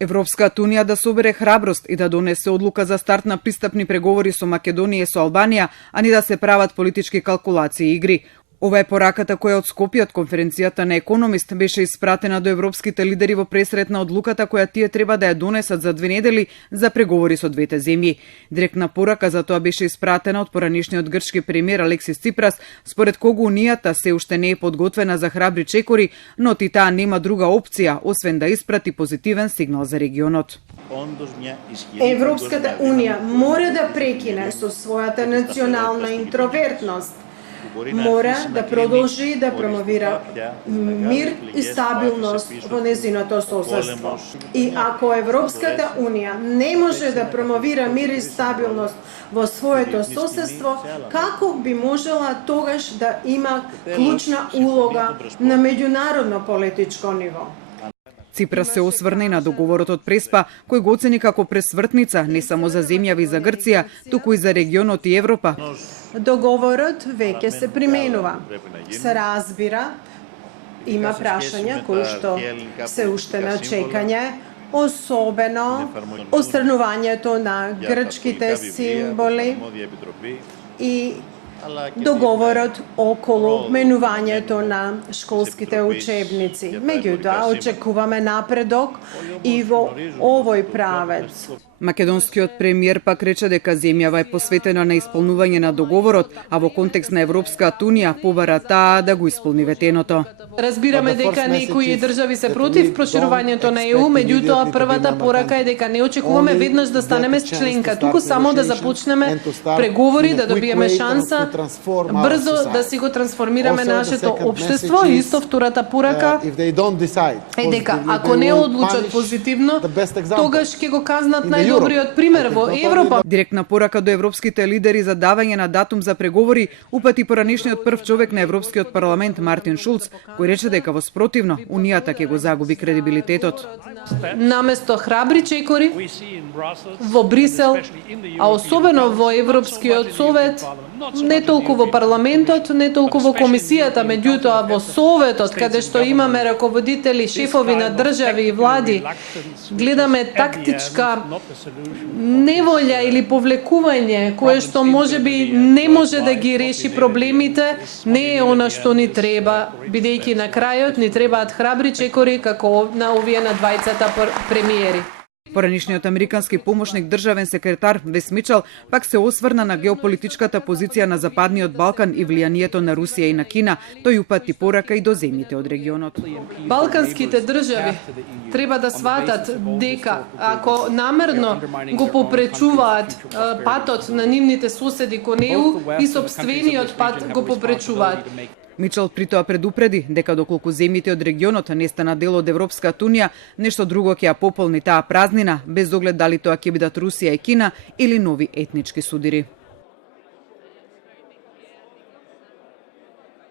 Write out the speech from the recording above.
Европската унија да собере храброст и да донесе одлука за старт на пристапни преговори со Македонија и со Албанија, а не да се прават политички калкулации и игри. Ова е пораката која од Скопје од конференцијата на Економист беше испратена до европските лидери во пресрет на одлуката која тие треба да ја донесат за 2 недели за преговори со двете земји. Директна порака за тоа беше испратена од поранишниот грчки премиер Алексис Ципрас, според кого унијата се уште не е подготвена за храбри чекори, но и таа нема друга опција освен да испрати позитивен сигнал за регионот. Европската унија мора да прекине со својата национална интровертност. Мора да продолжи да промовира мир и стабилност во незиното соседство. И ако Европската унија не може да промовира мир и стабилност во своето соседство, како би можела тогаш да има клучна улога на меѓународно политичко ниво? Ципрас се осврна и на договорот од Преспа, кој го оцени како пресвртница не само за земјави и за Грција, туку и за регионот и Европа. Договорот веќе се применува. Се разбира, има прашања кои што се уште на чекање, особено отстранувањето на грчките символи и договорот околу менувањето на школските учебници. Меѓутоа, очекуваме напредок и во овој правец. Македонскиот премиер пак рече дека земјава е посветена на исполнување на договорот, а во контекст на Европската унија побара таа да го исполни ветеното. Разбираме дека некои држави се против проширувањето на ЕУ, меѓутоа првата порака е дека не очекуваме веднаш да станеме членка, туку само да започнеме преговори, да добиеме шанса брзо да си го трансформираме нашето општество. И исто втората порака е дека ако не одлучат позитивно, тогаш ќе го казнат најдобриот пример во Европа. Директна порака до европските лидери за давање на датум за преговори упати поранишниот прв човек на Европскиот парламент Мартин Шулц, кој рече дека во спротивно унијата ќе го загуби кредибилитетот. Наместо храбри чекори во Брисел, а особено во Европскиот совет, не толку во парламентот, не толку во комисијата, меѓутоа во советот, каде што имаме раководители, шефови на држави и влади, гледаме тактичка неволја или повлекување, кое што можеби не може да ги реши проблемите, не е она што ни треба, бидејќи на крајот ни требаат храбри чекори како на овие на двајцата премиери. Поранишниот американски помошник државен секретар Вес Мичел пак се осврна на геополитичката позиција на Западниот Балкан и влијанието на Русија и на Кина. Тој упати порака и до земјите од регионот. Балканските држави треба да сватат дека ако намерно го попречуваат патот на нивните соседи кон ЕУ, и сопствениот пат го попречуваат. Мичел при тоа предупреди дека доколку земјите од регионот не станат дел од Европската унија, нешто друго ќе ја пополни таа празнина, без оглед дали тоа ќе бидат Русија и Кина или нови етнички судири.